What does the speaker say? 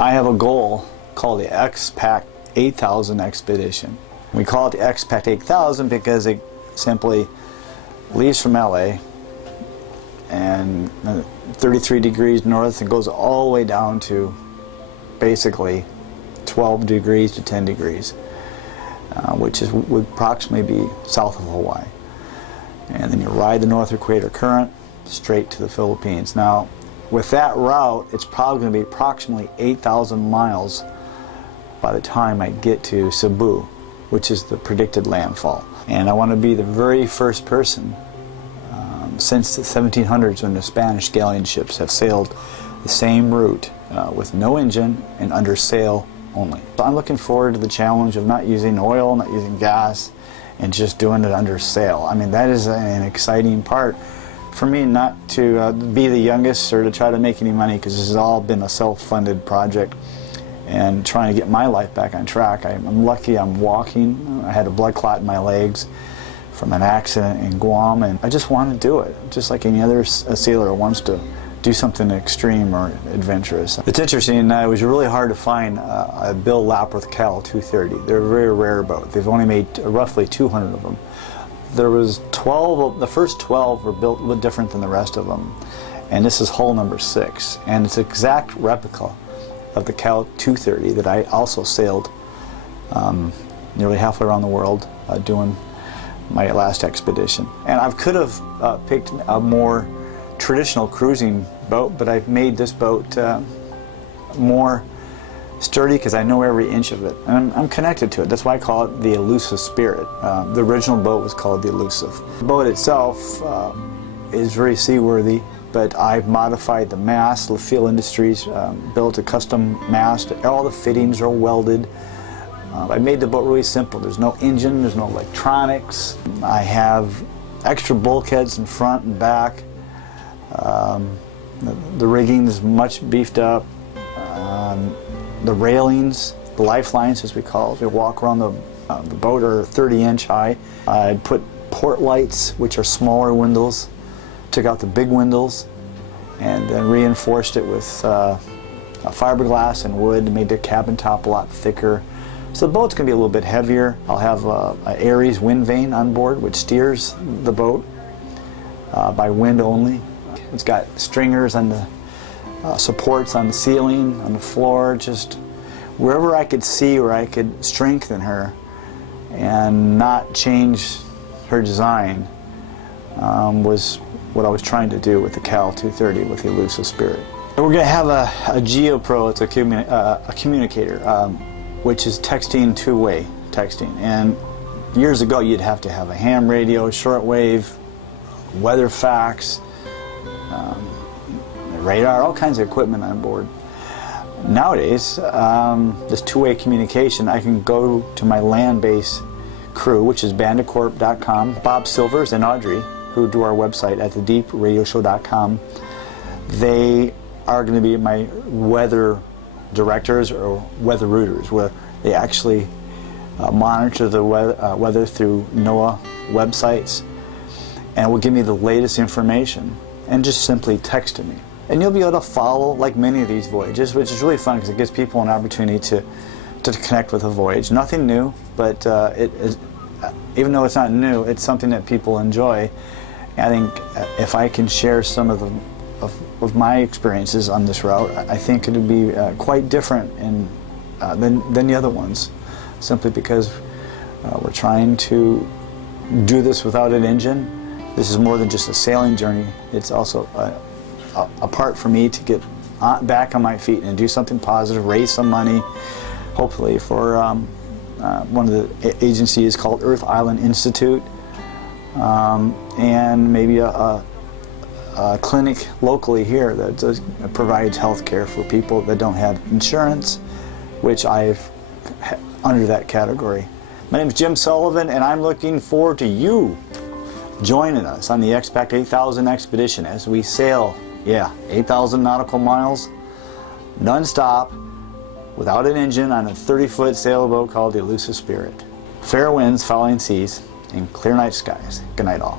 I have a goal called the XPAC8000 expedition. We call it the XPAC8000 because it simply leaves from LA and 33 degrees north and goes all the way down to basically 12 degrees to 10 degrees, which would approximately be south of Hawaii. And then you ride the North Equator Current straight to the Philippines. Now, with that route, it's probably going to be approximately 8,000 miles by the time I get to Cebu, which is the predicted landfall. And I want to be the very first person since the 1700s, when the Spanish galleon ships have sailed the same route with no engine and under sail only. So I'm looking forward to the challenge of not using oil, not using gas, and just doing it under sail. I mean, that is an exciting part for me, not to be the youngest or to try to make any money, because this has all been a self-funded project and trying to get my life back on track. I'm lucky I'm walking. I had a blood clot in my legs from an accident in Guam, and I just want to do it, just like any other sailor wants to do something extreme or adventurous. It's interesting, it was really hard to find a Bill Lapworth Cal 230. They're a very rare boat. They've only made roughly 200 of them. There was 12, the first 12 were built a little different than the rest of them, and this is hull number 6, and it's an exact replica of the Cal 230 that I also sailed nearly halfway around the world doing my last expedition. And I could have picked a more traditional cruising boat, but I've made this boat more sturdy because I know every inch of it, and I'm connected to it. That's why I call it the Elusive Spirit. The original boat was called the Elusive. The boat itself is very seaworthy, but I've modified the mast. Lafille Industries built a custom mast. All the fittings are welded. I made the boat really simple. There's no engine, there's no electronics. I have extra bulkheads in front and back. The rigging is much beefed up. The railings, the lifelines as we call it, we walk around the boat are 30-inch high. I put port lights, which are smaller windows, took out the big windows, and then reinforced it with fiberglass and wood, made the cabin top a lot thicker. So the boat's going to be a little bit heavier. I'll have an Aries wind vane on board, which steers the boat by wind only. It's got stringers on the supports on the ceiling, on the floor, just wherever I could see where I could strengthen her and not change her design was what I was trying to do with the Cal 230 with the Elusive Spirit. We're going to have a GeoPro. It's a communicator, which is texting, two-way texting. And years ago, you'd have to have a ham radio, shortwave, weather fax, radar, all kinds of equipment on board. Nowadays, this two-way communication, I can go to my land-based crew, which is bandicorp.com. Bob Silvers and Audrey, who do our website at thedeepradioshow.com, they are going to be my weather directors or weather routers, where they actually monitor the weather through NOAA websites, and will give me the latest information and just simply text to me. And you'll be able to follow, like many of these voyages, which is really fun because it gives people an opportunity to connect with a voyage. Nothing new, but even though it's not new, it's something that people enjoy. And I think if I can share some of my experiences on this route, I think it would be quite different than the other ones, simply because we're trying to do this without an engine. This is more than just a sailing journey. It's also a part for me to get back on my feet and do something positive, raise some money, hopefully for one of the agencies called Earth Island Institute, and maybe a clinic locally here that provides health care for people that don't have insurance, which I've under that category. My name is Jim Sullivan, and I'm looking forward to you joining us on the XPAC8000 expedition as we sail, 8,000 nautical miles, non-stop, without an engine, on a 30-foot sailboat called the Elusive Spirit. Fair winds, following seas, and clear night skies. Good night all.